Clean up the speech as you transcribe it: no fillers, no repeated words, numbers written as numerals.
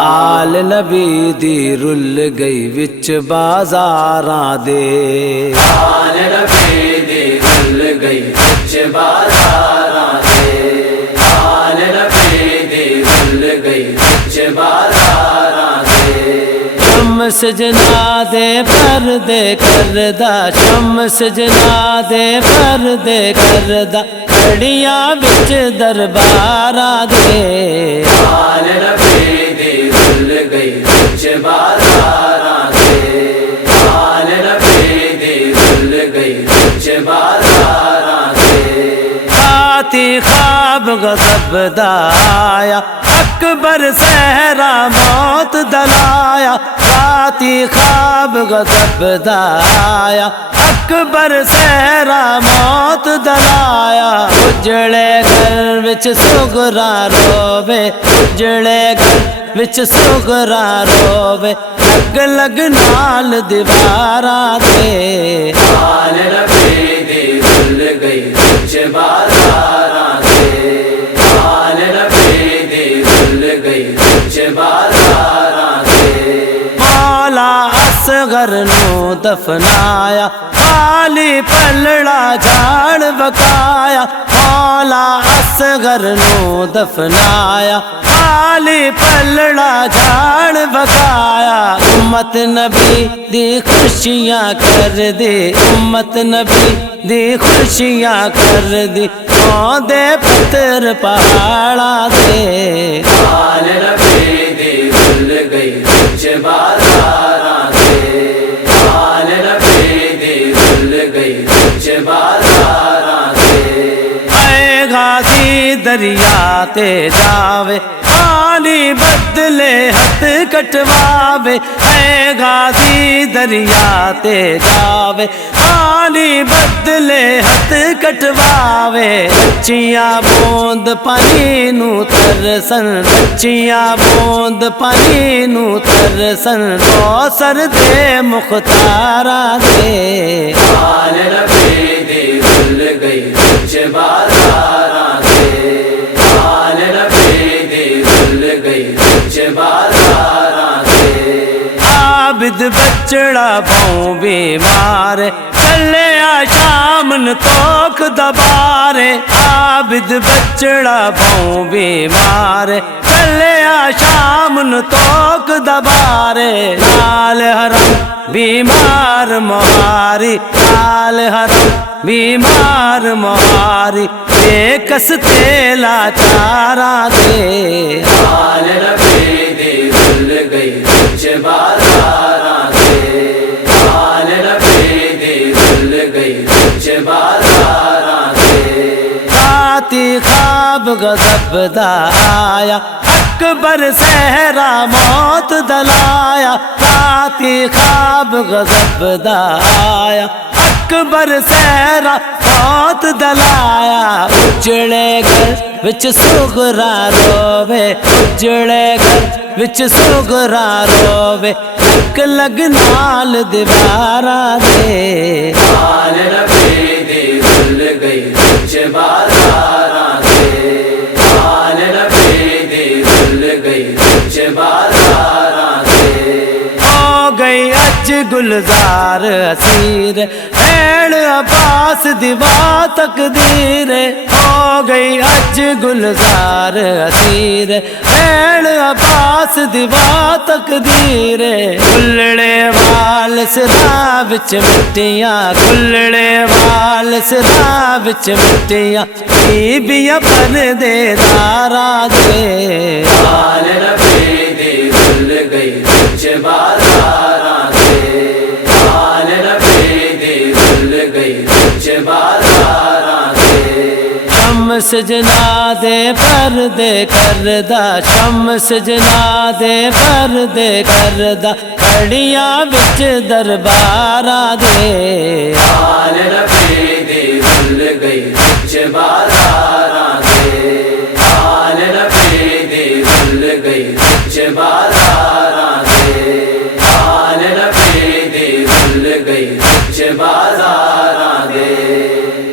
آل نبی دی رل گئی وچ بازاراں دے، آل نبی دی رل گئی وچ بازاراں دے، آل نبی دی رل گئی وچ بازاراں دے۔ شمس جنا دے پردے کردا، شمس جنا دے پردے کردا، کھڑیاں وچ درباراں دے۔ آل نبی دی رل گئی وچ بازاراں دے، آل نبی دی رل گئی وچ بازاراں دے۔ آتی خواب غضب دا آیا، اکبر صحرا موت دلایا، آتی خواب غضب دا آیا، اکبر صحرا موت دلایا۔ اجڑے گھر وچ سغرا روے، اجڑے گھر وچ سغرا روے، لگ لگ نال دیواراں دے۔ آل نبی دی رل گئی وچ بازاراں دے، آل نبی دی رل گئی وچ بازاراں دے۔ مولا اصغر نو دفنایا، خالی پلڑا جھاڑ بکایا، مولا اصغر نو دفنایا، خالی پلڑا جھاڑ بکایا۔ امت نبی دی خوشیاں کر دے، امت نبی دی خوشیاں کر دی، دے پتھر پہاڑاں دے۔ آل نبی دی رل گئی وچ بازاراں دے، آل نبی دی رل گئی وچ بازاراں دے۔ اے غازی دریا تے جاوے، پانی بدلے ہتھ کٹواوے، اے غازی دریا تے جاوے، پانی بدلے ہتھ کٹواوے۔ بچیاں بوند پانی نو ترسن، بچیاں بوند پانی نو ترسن، کوثر دے مختاراں دے۔ آل نبی دی رل گئی وچ بازاراں دے، آل نبی دی رل گئی وچ بازاراں دے۔ عابد بچڑا بھوں بیمار، چلیا شام نو توک دبارے، عابد بچڑا بھوں بیمار، چلیا شام نو توک دبارے۔ نال حرم بیمار مہاری، نال حرم بیمار مہاری، بے کس تیلا چاراں دے۔ آل نبی دی رل گئی وچ بازاراں دے، آل نبی دی رل گئی وچ بازاراں دے۔ آتی خواب غضب دا آیا، اکبر صحرا موت دلایا، آتی خواب غضب دا آیا، اکبر صحرا موت دلایا۔ اجڑے گھر وچ سغرا روے، اجڑے گھر وچ سغرا روے، لگ لگ نال دیواراں دے۔ آل نبی دی رل گئی وچ بازاراں دے، آل نبی دی رل گئی وچ بازاراں دے۔ ہو گئی اج گلزار اسیر، بھیڑ عباس دیوا تقدیر، ہو گئی اج گلزار اسیر، بھیڑ عباس دیوا تقدیر۔ کھلڑے وال سرا وچ مٹیاں، کھلڑے وال سرا وچ مٹیاں، بیبیاں پردے داراں دے۔ آل نبی دی رل گئی وچ بازاراں دے، آل نبی دی رل گئی وچ بازاراں دے۔ شمس جنا دے پردے کردا، شمس جنا دے پردے کردا، کھڑیاں وچ درباراں دے۔ آل نبی دی رل گئی وچ بازاراں دے، آل نبی دی رل گئی وچ بازاراں دے، آل نبی دی رل گئی وچ بازاراں بازاراں